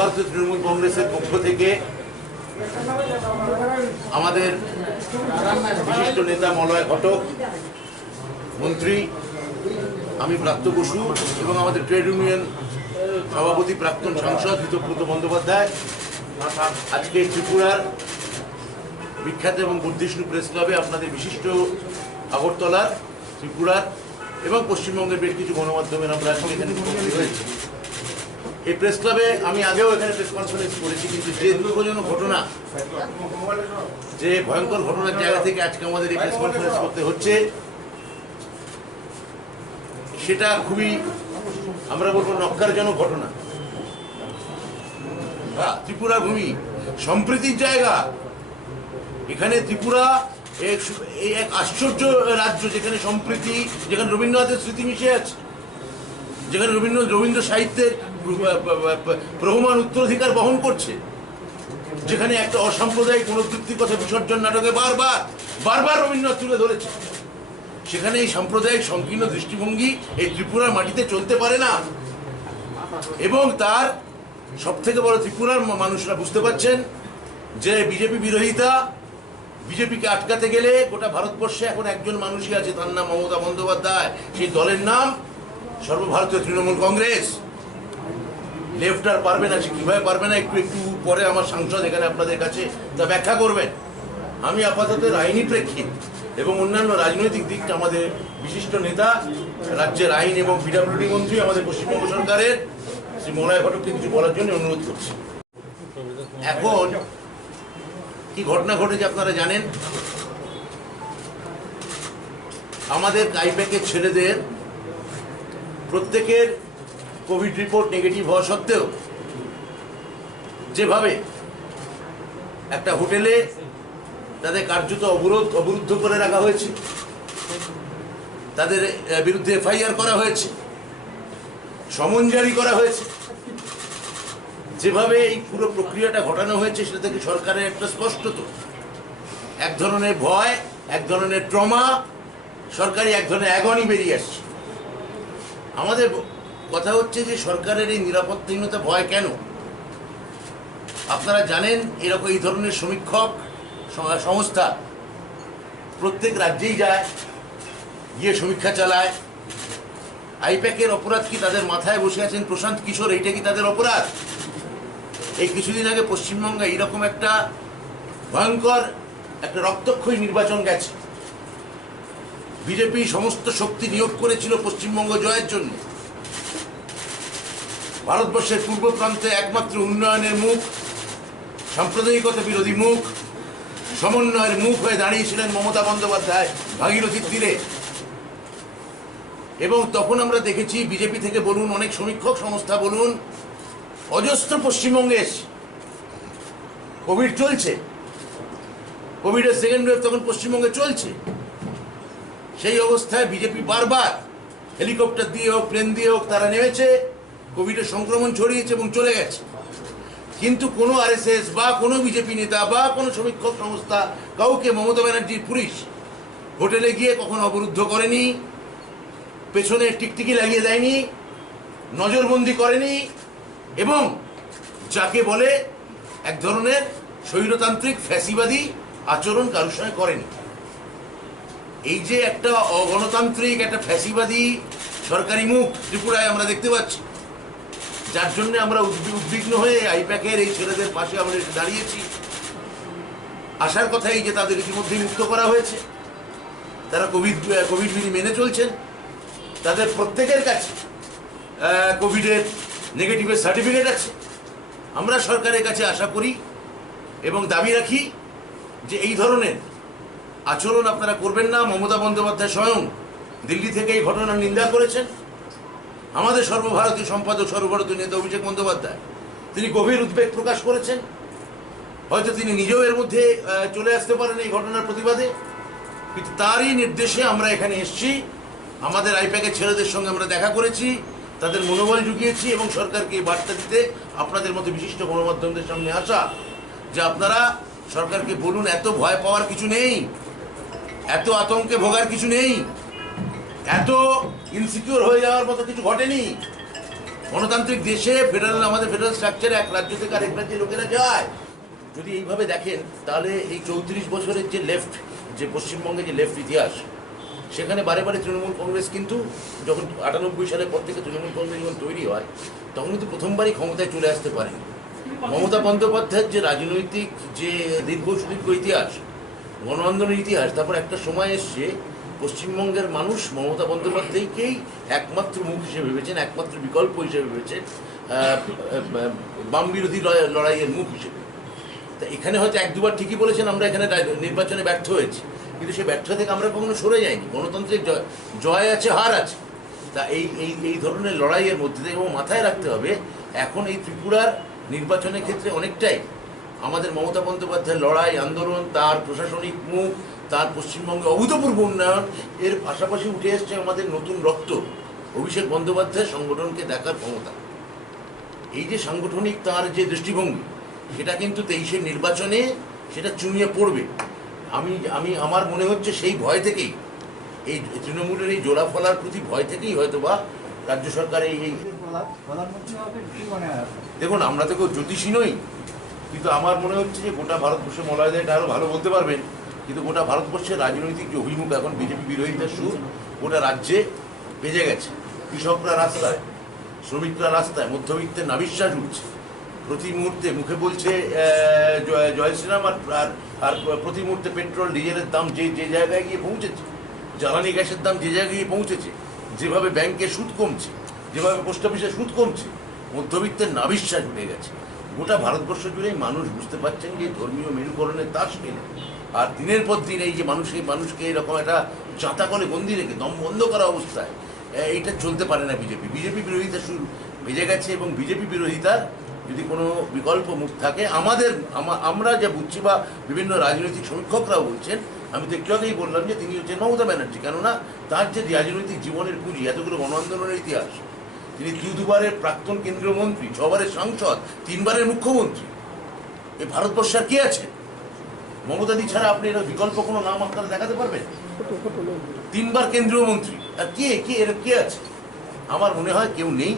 সর্বভারতীয় তৃণমূল কংগ্রেসের পক্ষ থেকে আমাদের বিশিষ্ট নেতা মলয় ঘটক, মন্ত্রী, আমি ব্রাত্য বসু এবং আমাদের ট্রেড ইউনিয়ন সভাপতি প্রাক্তন সাংসদ হিতব্রত বন্দ্যোপাধ্যায় আজকে ত্রিপুরার বিখ্যাত এবং বুদ্ধিষ্ণু প্রেস ক্লাবে আপনাদের বিশিষ্ট আগরতলার, ত্রিপুরার এবং পশ্চিমবঙ্গের বেশ কিছু গণমাধ্যমের আমরা আজকে এখানে উপস্থিত হয়েছি। এই প্রেস ক্লাবে আমি আগেও এখানে প্রেস কনফারেন্স করেছি, কিন্তু যে দুঃখজনক ঘটনা, যে ভয়ঙ্কর ঘটনার জায়গা থেকে আজকে আমাদের এই প্রেস কনফারেন্স করতে হচ্ছে, সেটা খুবই আমরা বলবো নক্কারজনক ঘটনা। ত্রিপুরা ভূমি সম্প্রীতির জায়গা, এখানে ত্রিপুরা এক আশ্চর্য রাজ্য, যেখানে সম্প্রীতি, যেখানে রবীন্দ্রনাথের স্মৃতি মিশে আছে, যেখানে রবীন্দ্র সাহিত্যের প্রবহমান উত্তরাধিকার বহন করছে, যেখানে একটা অসাম্প্রদায়িক মনোবৃত্তির কথা বিসর্জন নাটকে বারবার রবীন্দ্রনাথ তুলে ধরেছে, সেখানে এই সাম্প্রদায়িক সংকীর্ণ দৃষ্টিভঙ্গি এই ত্রিপুরার মাটিতে চলতে পারে না। এবং তার সব থেকে বড়, ত্রিপুরার মানুষরা বুঝতে পারছেন যে বিজেপি বিরোধিতা, বিজেপিকে আটকাতে গেলে গোটা ভারতবর্ষে এখন একজন মানুষই আছে, তার নাম মমতা বন্দ্যোপাধ্যায়। সেই দলের নাম সর্বভারতীয় তৃণমূল কংগ্রেস। লেফট আর পারবে না, সে কিভাবে পারবে না একটু পরে আমার সাংসদ এখানে আপনাদের কাছে তা ব্যাখ্যা করবেন। আমি আপাতত আইনি প্রেক্ষিত এবং অন্যান্য রাজনৈতিক দিকটা আমাদের বিশিষ্ট নেতা, রাজ্যের আইন এবং পিডব্লিউডি মন্ত্রী, আমাদের পশ্চিমবঙ্গ সরকারের শ্রী মলয় ঘটককে কিছু বলার জন্য অনুরোধ করছি। এখন কি ঘটনা ঘটেছে আপনারা জানেন। আমাদের আইপ্যাকের ছেলেদের প্রত্যেকের কোভিড রিপোর্ট নেগেটিভ হওয়া সত্ত্বেও যেভাবে একটা হোটেলে তাদের কার্যত অবরুদ্ধ করে রাখা হয়েছে, তাদের বিরুদ্ধে এফআইআর করা হয়েছে, সমন জারি করা হয়েছে, যেভাবে এই পুরো প্রক্রিয়াটা ঘটানো হয়েছে, সেটা থেকে সরকারের একটা স্পষ্টত এক ধরনের ভয়, এক ধরনের ট্রমা, সরকারি এক ধরনের অ্যাগনি বেরিয়ে আসছে। আমাদের কথা হচ্ছে যে সরকারের এই নিরাপত্তাহীনতা, ভয় কেন? আপনারা জানেন এরকম এই ধরনের সমীক্ষক সংস্থা প্রত্যেক রাজ্যেই যায়, গিয়ে সমীক্ষা চালায়। আইপ্যাকের অপরাধ কি? তাদের মাথায় বসে আছেন প্রশান্ত কিশোর, এইটা কি তাদের অপরাধ? এই কিছুদিন আগে পশ্চিমবঙ্গে এইরকম একটা ভয়ঙ্কর একটা রক্তক্ষয়ী নির্বাচন গেছে। বিজেপি সমস্ত শক্তি নিয়োগ করেছিল পশ্চিমবঙ্গ জয়ের জন্য। ভারতবর্ষের পূর্ব প্রান্তে একমাত্র উন্নয়নের মুখ, সাম্প্রদায়িকতা বিরোধী মুখ, সমন্বয়ের মুখ হয়ে দাঁড়িয়েছিলেন মমতা বন্দ্যোপাধ্যায় ভাগীরথীর তীরে। এবং তখন আমরা দেখেছি বিজেপি থেকে বলুন, অনেক সমীক্ষক সংস্থা বলুন, অজস্র পশ্চিমবঙ্গে এসে কোভিড চলছে, কোভিডের সেকেন্ড ওয়েভ তখন পশ্চিমবঙ্গে চলছে। সেই অবস্থায় বিজেপি বারবার হেলিকপ্টার দিয়ে হোক, প্লেন দিয়ে হোক, তারা নেমেছে, কোভিডের সংক্রমণ ছড়িয়েছে এবং চলে গেছে। কিন্তু কোনো আরএসএস বা কোনো বিজেপি নেতা বা কোনো সমীক্ষক সংস্থা কাউকে মমতা ব্যানার্জির পুলিশ হোটেলে গিয়ে কখনো অবরুদ্ধ করেনি, পেছনে টিকটিকি লাগিয়ে দেয়নি, নজরবন্দি করেনি এবং যাকে বলে এক ধরনের স্বৈরতান্ত্রিক ফ্যাসিবাদী আচরণ কারোর সঙ্গে করেনি। এই যে একটা অগণতান্ত্রিক, একটা ফ্যাসিবাদী সরকারি মুখ ত্রিপুরায় আমরা দেখতে পাচ্ছি, যার জন্য আমরা উদ্বিগ্ন হয়ে আইপ্যাকের এই ছেলেদের পাশে আমরা দাঁড়িয়েছি। আসার কথা এই যে তাদের ইতিমধ্যেই মুক্ত করা হয়েছে, তারা কোভিড বিধি মেনে চলছেন, তাদের প্রত্যেকের কাছে কোভিডের নেগেটিভের সার্টিফিকেট আছে। আমরা সরকারের কাছে আশা করি এবং দাবি রাখি যে এই ধরনের আচরণ আপনারা করবেন না। মমতা বন্দ্যোপাধ্যায় স্বয়ং দিল্লি থেকে এই ঘটনার নিন্দা করেছেন। আমাদের সর্বভারতীয় সম্পাদক, সর্বভারতীয় নেতা অভিষেক বন্দ্যোপাধ্যায়, তিনি গভীর উদ্বেগ প্রকাশ করেছেন। হয়তো তিনি নিজেও এর মধ্যে চলে আসতে পারেন এই ঘটনার প্রতিবাদে, কিন্তু তারই নির্দেশে আমরা এখানে এসেছি। আমাদের আইপ্যাকের ছেলেদের সঙ্গে আমরা দেখা করেছি, তাদের মনোবল জুগিয়েছি এবং সরকারকে এই বার্তা দিতে আপনাদের মতো বিশিষ্ট গণমাধ্যমদের সামনে আসা, যে আপনারা সরকারকে বলুন, এত ভয় পাওয়ার কিছু নেই, এত আতঙ্কে ভোগার কিছু নেই, এত ইনসিকিউর হয়ে যাওয়ার মতো কিছু ঘটেনি। গণতান্ত্রিক দেশে ফেডারেল, আমাদের ফেডারেল স্ট্রাকচারে এক রাজ্য থেকে আরেক রাজ্যে লোকেরা যায়। যদি এইভাবে দেখেন তাহলে এই 34 বছরের যে লেফট, যে পশ্চিমবঙ্গে যে লেফট ইতিহাস, সেখানে বারে বারে তৃণমূল কংগ্রেস কিন্তু যখন 98 সালের পর থেকে তৃণমূল কংগ্রেস যখন তৈরি হয় তখন কিন্তু প্রথমবারই ক্ষমতায় চলে আসতে পারেনি। মমতা বন্দ্যোপাধ্যায়ের যে রাজনৈতিক যে দীর্ঘ সুদীর্ঘ ইতিহাস, গণ আন্দোলনের ইতিহাস, তারপর একটা সময় এসছে পশ্চিমবঙ্গের মানুষ মমতা বন্দ্যোপাধ্যায়কেই একমাত্র মুখ হিসেবে ভেবেছেন, একমাত্র বিকল্প হিসেবে ভেবেছেন, বাম বিরোধী লড়াইয়ের মুখ হিসেবে। তা এখানে হয়তো এক দুবার ঠিকই বলেছেন আমরা এখানে নির্বাচনে ব্যর্থ হয়েছি, কিন্তু সেই ব্যর্থ থেকে আমরা কখনো সরে যাইনি। গণতন্ত্রের জয় আছে, হার আছে। তা এই এই এই ধরনের লড়াইয়ের মধ্যে থেকে মাথায় রাখতে হবে এখন এই ত্রিপুরার নির্বাচনের ক্ষেত্রে অনেকটাই আমাদের মমতা বন্দ্যোপাধ্যায়ের লড়াই, আন্দোলন, তার প্রশাসনিক মুখ, তার পশ্চিমবঙ্গে অভূতপূর্ব উন্নয়ন, এর পাশাপাশি উঠে এসছে আমাদের নতুন রক্ত অভিষেক বন্দ্যোপাধ্যায়ের সংগঠনকে দেখার ক্ষমতা। এই যে সাংগঠনিক তার যে দৃষ্টিভঙ্গি, সেটা কিন্তু 23-এর নির্বাচনে সেটা চুনিয়ে পড়বে। আমার মনে হচ্ছে সেই ভয় থেকেই, এই তৃণমূলের এই জোড়া ফলার প্রতি ভয় থেকেই হয়তো বা রাজ্য সরকার এই দেখুন, আমরা তো কেউ জ্যোতিষী নই, কিন্তু আমার মনে হচ্ছে যে গোটা ভারতবর্ষে, মলয়দা এটা আরও ভালো বলতে পারবেন, কিন্তু গোটা ভারতবর্ষের রাজনৈতিক যে অভিমুখ এখন বিজেপি বিরোধিতার সুর গোটা রাজ্যে বেজে গেছে। কৃষকরা রাস্তায়, শ্রমিকরা রাস্তায়, মধ্যবিত্তের নাবিশ্বাস উঠছে, প্রতি মুহূর্তে মুখে বলছে জয় শ্রীরাম, আর প্রতি মুহূর্তে পেট্রোল ডিজেলের দাম যে যে জায়গায় গিয়ে পৌঁছেছে, জ্বালানি গ্যাসের দাম যে জায়গায় গিয়ে পৌঁছেছে, যেভাবে ব্যাংকে সুদ কমছে, যেভাবে পোস্ট অফিসে সুদ কমছে, মধ্যবিত্তের নাবিশ্বাস উঠে গেছে। গোটা ভারতবর্ষ জুড়েই মানুষ বুঝতে পারছেন যে ধর্মীয় মেরুকরণের তাস মেলে, আর দিনের পর দিন এই যে মানুষকে এরকম একটা চাঁতা করে বন্দি রেখে দম বন্ধ করা অবস্থায় এইটা চলতে পারে না। বিজেপি বিরোধিতা শুরু বেজে গেছে, এবং বিজেপি বিরোধিতার যদি কোনো বিকল্প মুখ থাকে, আমরা যা বুঝছি বা বিভিন্ন রাজনৈতিক সমীক্ষকরাও বলছেন, আমি তো একটু আগেই বললাম যে তিনি হচ্ছেন মমতা ব্যানার্জি। কেননা তার যে রাজনৈতিক জীবনের পুঁজি, এতগুলো গণ আন্দোলনের ইতিহাস, তিনি দুবারের প্রাক্তন কেন্দ্রীয় মন্ত্রী, 6 বারের সাংসদ, 3 বারের মুখ্যমন্ত্রী। এই ভারতবর্ষে আর কে আছে? মমতাদি ছাড়া আপনি এর বিকল্প কোনো নাম আপনারা দেখাতে পারবেন? 3 বার কেন্দ্রীয় মন্ত্রী, আর এর কে আছে? আমার মনে হয় কেউ নেই।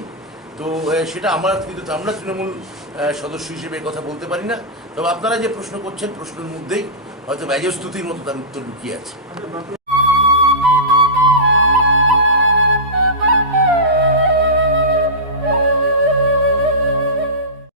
তো সেটা কিন্তু আমরা তৃণমূল সদস্য হিসেবে কথা বলতে পারি না। তবে আপনারা যে প্রশ্ন করছেন, প্রশ্নের মধ্যেই হয়তো ব্যয়স্তুতির মতো তার উত্তর লুকিয়ে আছে।